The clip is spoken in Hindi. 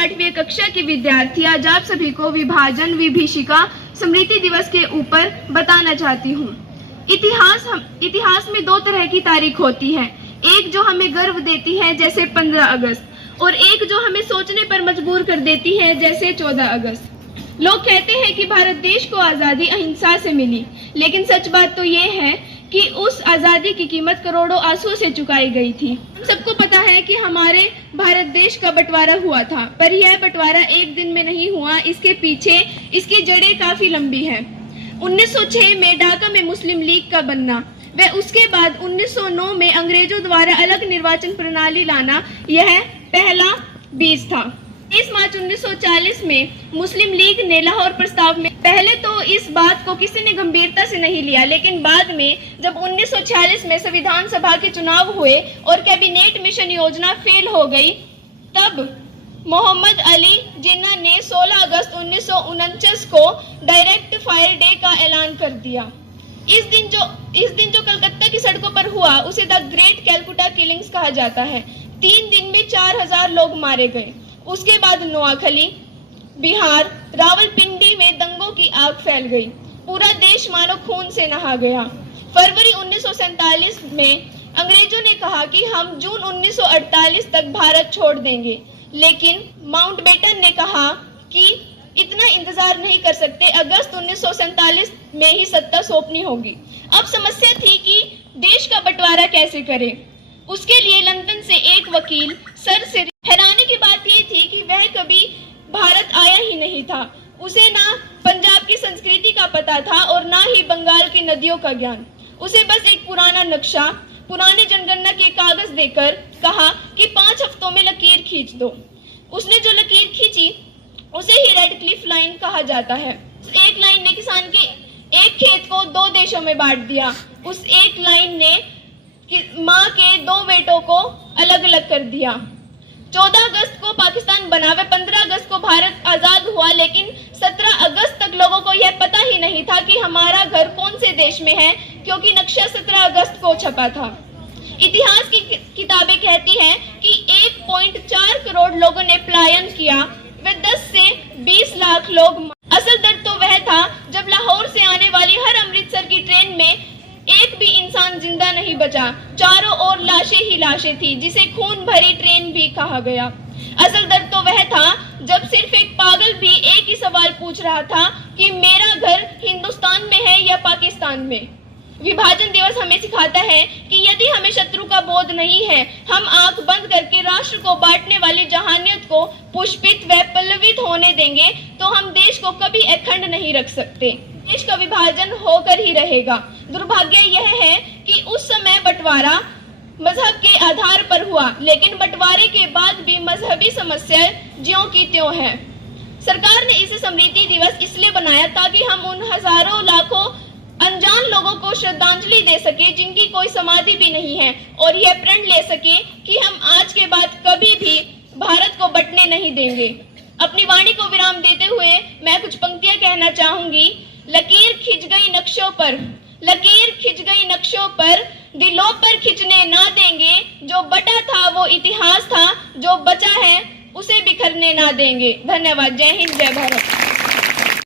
8वीं कक्षा के विद्यार्थी, आज आप सभी को विभाजन विभीषिका स्मृति दिवस के ऊपर बताना चाहती हूँ। इतिहास में दो तरह की तारीख होती है, एक जो हमें गर्व देती है जैसे 15 अगस्त, और एक जो हमें सोचने पर मजबूर कर देती है जैसे 14 अगस्त। लोग कहते हैं कि भारत देश को आज़ादी अहिंसा से मिली, लेकिन सच बात तो ये है कि उस आज़ादी की कीमत करोड़ों आंसुओं से चुकाई गई थी। हम सबको पता है कि हमारे भारत देश का बंटवारा हुआ था, पर यह बंटवारा एक दिन में नहीं हुआ, इसके पीछे इसकी जड़ें काफी लंबी है। 1906 में ढाका में मुस्लिम लीग का बनना व उसके बाद 1909 में अंग्रेजों द्वारा अलग निर्वाचन प्रणाली लाना, यह पहला बीज था। 30 मार्च 1940 में मुस्लिम लीग ने लाहौर प्रस्ताव में, पहले तो इस बात को किसी ने गंभीरता से नहीं लिया, लेकिन बाद में जब 1946 में संविधान सभा के चुनाव हुए और कैबिनेट मिशन योजना फेल हो गई, तब मोहम्मद अली जिन्ना ने 16 अगस्त 1949 को डायरेक्ट फायर डे का ऐलान कर दिया। इस दिन जो कलकत्ता की सड़कों पर हुआ उसे द ग्रेट कैलकुटा किलिंग्स कहा जाता है। 3 दिन में 4000 लोग मारे गए। उसके बाद नोआखली, बिहार, रावलपिंडी में दंगों की आग फैल गई। पूरा देश मानो खून से नहा गया। फरवरी 1947 में अंग्रेजों ने कहा कि हम जून 1948 तक भारत छोड़ देंगे, लेकिन माउंटबेटन ने कहा कि इतना इंतजार नहीं कर सकते, अगस्त 1947 में ही सत्ता सौंपनी होगी। अब समस्या थी कि देश का बंटवारा कैसे करें। उसके लिए लंदन से एक वकील सर से, हैरानी की बात ये थी कि वह कभी भारत आया ही नहीं था। उसे ना पंजाब की संस्कृति का पता था और ना ही बंगाल की नदियों का ज्ञान। उसे बस एक पुराना नक्शा, पुराने जनगणना के कागज देकर कहा कि 5 हफ्तों में लकीर खींच दो। उसने जो लकीर खींची उसे ही रेड क्लिफ लाइन कहा जाता है। उस एक लाइन ने किसान के एक खेत को 2 देशों में बांट दिया। उस एक लाइन ने माँ के 2 बेटों को अलग अलग कर दिया। 14 अगस्त को पाकिस्तान बना व 15 अगस्त को भारत आजाद हुआ, लेकिन 17 अगस्त तक लोगों को यह पता ही नहीं था कि हमारा घर कौन से देश में है, क्योंकि नक्शा 17 अगस्त को छपा था। इतिहास की किताबें कहती हैं कि 1.4 करोड़ लोगों ने पलायन किया व 10 से 20 लाख लोग। असल दर्द तो वह था जब लाहौर से आने वाली हर अमृतसर की ट्रेन में एक भी इंसान जिंदा नहीं बचा। चारों ओर लाशें ही लाशें थी, जिसे खून भरी ट्रेन भी कहा गया। असल दर्द तो वह था जब सिर्फ एक पागल भी एक ही सवाल पूछ रहा था कि मेरा घर हिंदुस्तान में है या पाकिस्तान में। विभाजन दिवस हमें सिखाता है कि यदि हमें शत्रु का बोध नहीं है, हम आंख बंद करके राष्ट्र को बांटने वाली जहानियत को पुष्पित व पल्लवित होने देंगे, तो हम देश को कभी अखंड नहीं रख सकते। देश का विभाजन होकर ही रहेगा। दुर्भाग्य यह है कि उस समय बंटवारा मजहब के आधार पर हुआ, लेकिन बंटवारे के बाद भी मजहबी समस्या ज्यों की त्यों है। सरकार ने इसे स्मृति दिवस इसलिए बनाया ताकि हम उन हजारों लाखों अनजान लोगों को श्रद्धांजलि दे सके जिनकी कोई समाधि भी नहीं है, और यह प्रण ले सके कि हम आज के बाद कभी भी भारत को बंटने नहीं देंगे। अपनी वाणी को विराम देते हुए मैं कुछ पंक्तियां कहना चाहूंगी। लकीर खिंच गई नक्शों पर, लकीर खिंच गई नक्शों पर, दिलों पर खिंचने ना देंगे। जो बटा था वो इतिहास था, जो बचा है उसे बिखरने ना देंगे। धन्यवाद। जय हिंद, जय भारत।